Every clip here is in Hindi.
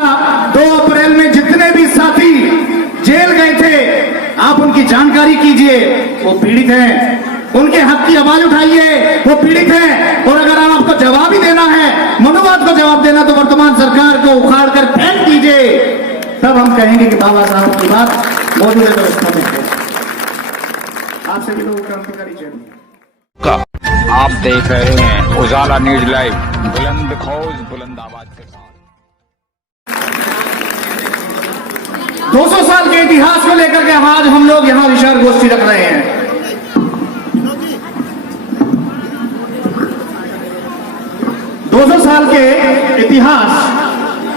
2 अप्रैल में जितने भी साथी जेल गए थे, आप उनकी जानकारी कीजिए, वो पीड़ित हैं। उनके हक की आवाज उठाइए, वो पीड़ित हैं। और अगर आपको जवाब ही देना है, मनोवाद को जवाब देना, तो वर्तमान सरकार को उखाड़ कर फेंक दीजिए, तब हम कहेंगे कि बाबा साहब की बात मौजूदा व्यवस्था में है। आप सभी लोगों का क्रांतिकारी जय। आप देख रहे हैं उजाला न्यूज लाइव, बुलंद खौज बुलंद आवाज के साथ। 200 साल के इतिहास को लेकर के आज हम लोग यहां विचार गोष्ठी रख रहे हैं। 200 साल के इतिहास,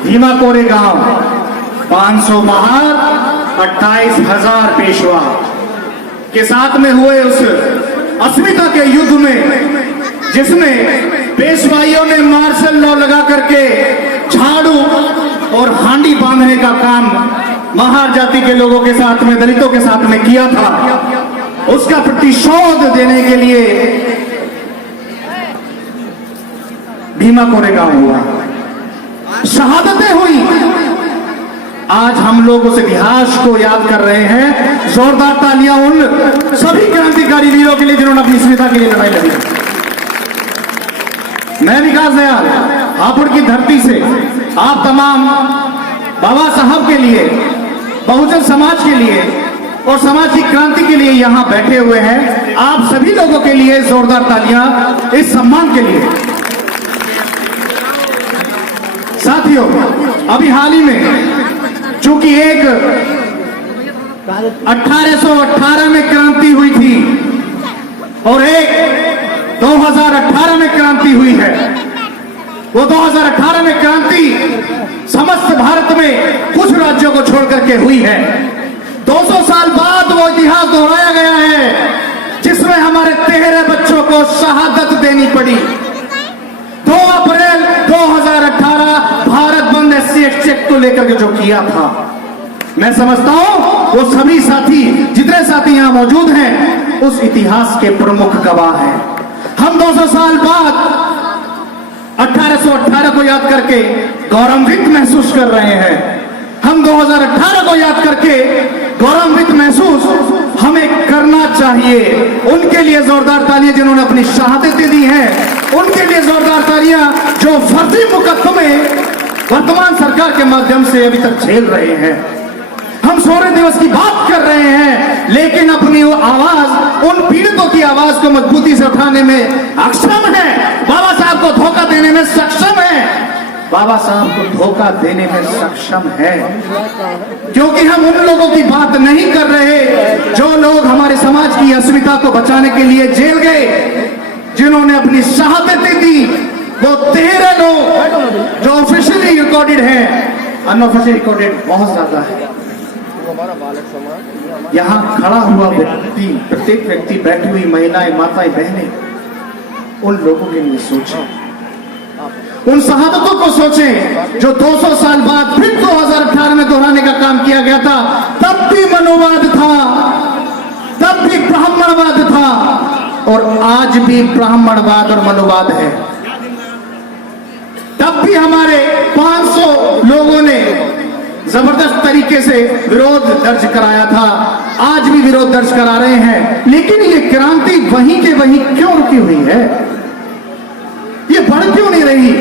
भीमा कोरेगांव, 500 महार, 28,000 पेशवा के साथ में हुए उस अस्मिता के युद्ध में, जिसमें पेशवाइयों ने मार्शल लॉ लगा करके झाड़ू और हांडी बांधने का काम महार जाति के लोगों के साथ में, दलितों के साथ में किया था, उसका प्रतिशोध देने के लिए भीमा कोरेगांव हुआ, शहादतें हुई। आज हम लोग उस इतिहास को याद कर रहे हैं। जोरदार तालियां उन सभी क्रांतिकारी वीरों के लिए जिन्होंने अपनी अस्मिता के लिए लड़ाई लड़ी। मैं विकास दयाल हापुड़ की धरती से आप तमाम बाबा साहब के लिए, बहुजन समाज के लिए और समाज की क्रांति के लिए यहां बैठे हुए हैं। आप सभी लोगों के लिए जोरदार तालियां इस सम्मान के लिए। साथियों, अभी हाल ही में चूंकि एक 1818 में क्रांति हुई थी और एक 2018 में क्रांति हुई है, वो 2018 में क्रांति समस्त भारत में कुछ राज्यों को छोड़ करके हुई है। 200 साल बाद वो इतिहास दोहराया गया है, जिसमें हमारे 13 बच्चों को शहादत देनी पड़ी। 2 अप्रैल 2018 भारत बंद SC एक्ट को लेकर के जो किया था, मैं समझता हूं वो सभी साथी, जितने साथी यहां मौजूद हैं, उस इतिहास के प्रमुख गवाह हैं। हम 200 साल बाद 1818 को याद करके गौरवान्वित महसूस कर रहे हैं। हम 2018 को याद करके गौरवान्वित महसूस हमें करना चाहिए। उनके लिए जोरदार तालियां जिन्होंने अपनी शहादतें दी हैं, उनके लिए जोरदार तालियां जो फर्जी मुकदमे वर्तमान सरकार के माध्यम से अभी तक झेल रहे हैं। हम शौर्य दिवस की बात कर रहे हैं, लेकिन अपनी वो आवाज, उन पीड़ितों की आवाज को मजबूती से उठाने में अक्षम है। बाबा साहब को धोखा देने में सक्षम है, बाबा साहब को धोखा देने में सक्षम है, क्योंकि हम उन लोगों की बात नहीं कर रहे जो लोग हमारे समाज की अस्मिता को बचाने के लिए जेल गए, जिन्होंने अपनी शहादतें दी। वो 13 लोग जो ऑफिशियली रिकॉर्डेड हैं, अनऑफिशियली रिकॉर्डेड बहुत ज्यादा है। यहाँ खड़ा हुआ व्यक्ति, प्रत्येक व्यक्ति, बैठी हुई महिलाएं, माताएं, बहनें, उन लोगों के लिए सोचें, उन शहादतों को सोचें जो 200 साल बाद फिर 2018 में दोहराने का काम किया गया था। तब भी मनोवाद था, तब भी ब्राह्मणवाद था और आज भी ब्राह्मणवाद और मनोवाद है। तब भी हमारे 500 लोगों ने जबरदस्त तरीके से विरोध दर्ज कराया था, आज भी विरोध दर्ज करा रहे हैं। लेकिन ये क्रांति वहीं के वहीं क्यों रुकी हुई है? ये बढ़ क्यों नहीं रही?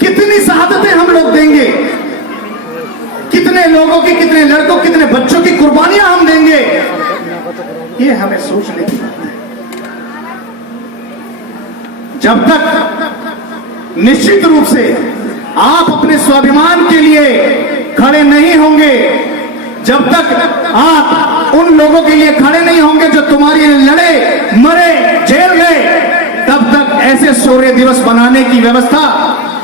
कितनी शहादतें हम लोग देंगे? कितने लोगों की, कितने लड़कों, कितने बच्चों की कुर्बानियां हम देंगे? ये हमें सोचने की बात है। जब तक निश्चित रूप से आप अपने स्वाभिमान के लिए खड़े नहीं होंगे, जब तक आप उन लोगों के लिए खड़े नहीं होंगे जो तुम्हारे लिए लड़े, मरे, जेल गए, तब तक ऐसे शौर्य दिवस बनाने की व्यवस्था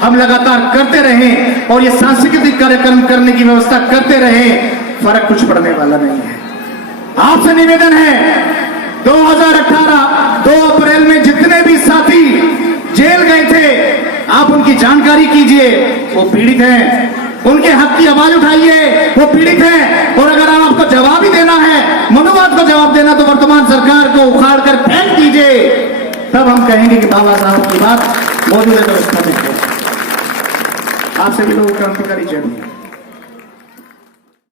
हम लगातार करते रहें और ये सांस्कृतिक कार्यक्रम करने की व्यवस्था करते रहें, फर्क कुछ पड़ने वाला नहीं है। आपसे निवेदन है, 2018 2 अप्रैल में जितने भी साथी जेल गए थे, आप उनकी जानकारी कीजिए, वो पीड़ित हैं। उनके हक की आवाज उठाइए, वो पीड़ित हैं। और अगर आपको जवाब ही देना है, मनोवाद को जवाब देना, तो वर्तमान सरकार को उखाड़ कर फेंक दीजिए, तब हम कहेंगे कि बाबा साहब की बात मौजूदा व्यवस्था में है। आप सभी लोगों का क्रांतिकारी जय।